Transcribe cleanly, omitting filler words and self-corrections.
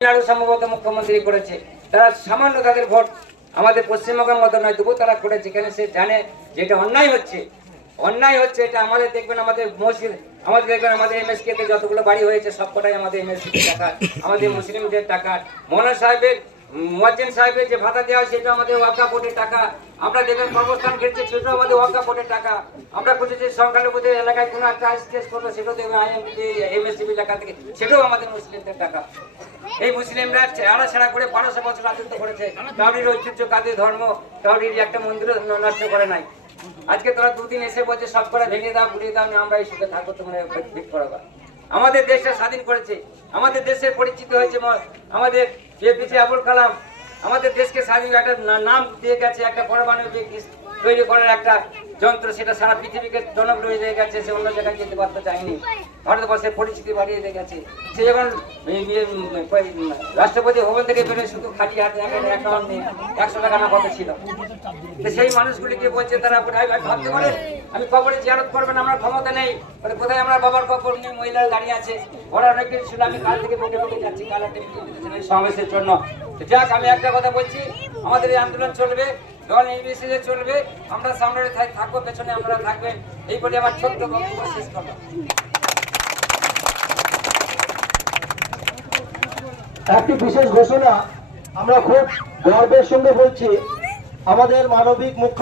তামিলনাড়ু সম্ভবত মুখ্যমন্ত্রী করেছে, তারা সামান্য তাদের ভোট আমাদের পশ্চিমবঙ্গের মতো নয়, তবু তারা করেছে। কেন সে জানে যে এটা অন্যায় হচ্ছে, অন্যায় হচ্ছে। এটা আমাদের দেখবেন, আমাদের মসজিদ, আমাদের দেখবেন আমাদের এমএসকে তে যতগুলো বাড়ি হয়েছে সবকটাই আমাদের এমএসকে টাকা, আমাদের মুসলিমদের টাকা। মৌলানা সাহেবের, মুয়াজ্জিন সাহেবের যে ভাতা দেওয়া হয় সেটা আমাদের ওয়াকফ বোর্ডের টাকা। আমরা দেখবেন কর্মস্থান ঘিরছে সেটাও আমাদের ওয়াকফ বোর্ডের টাকা। আমরা খুঁজেছি সংখ্যালঘুদের এলাকায় কোনো একটা স্টেজ করবো, সেটাও দেখবেন আইএমপি এমএসসিবি এলাকা থেকে, সেটাও আমাদের মুসলিমদের টাকা। এই মুসলিমরা ছাড়া করে 1200 বছর রাজত্ব করেছে। কাউরির ঐতিহ্য, কাদের ধর্ম, কাউরির একটা মন্দির নষ্ট করে নাই। আজকে তোরা দুদিন এসে বলছে সব করে ভেঙে দাও, গুড়িয়ে দাও, না আমরা এই সুখে থাকবো, তোমরা ঠিক করাবা। আমাদের দেশটা স্বাধীন করেছে, আমাদের দেশের পরিচিত হয়েছে আমাদের এপিজে আবুল কালাম। আমাদের দেশকে স্বাধীন একটা নাম দিয়ে গেছে, একটা পরমাণু তৈরি করার একটা যন্ত্র, সেটা সারা পৃথিবীকে জনপ্রিয় হয়ে গেছে। সে অন্য জায়গায় যেতে পারতে চায়নি, ভারতবর্ষের পরিচিতি বাড়িয়ে দিয়ে গেছে। সে যখন রাষ্ট্রপতি ভবন থেকে বেরোয় শুধু খালি হাতে, অ্যাকাউন্ট নেই, 100 টাকা না কত ছিল। সেই মানুষগুলিকে বলছে তারা ভাবতে পারে আমি কবরে জিয়ারত করবেন, আমার ক্ষমতা নেই, কোথায় আমার বাবার কবর নেই, মহিলার দাঁড়িয়ে আছে, ওরা অনেক কিছু ছিল। আমি কাল থেকে বকে বকে যাচ্ছি কাল একটা সমাবেশের জন্য। যাক, আমি একটা কথা বলছি, আমাদের এই আন্দোলন চলবে, দল নির্বিশেষে চলবে, আমরা সামনে থাকবো, পেছনে আপনারা থাকবেন, এই বলে আমার ছোট্ট বক্তব্য শেষ করলাম। একটি বিশেষ ঘোষণা আমরা খুব গর্বের সঙ্গে বলছি, আমাদের মানবিক মুখ্য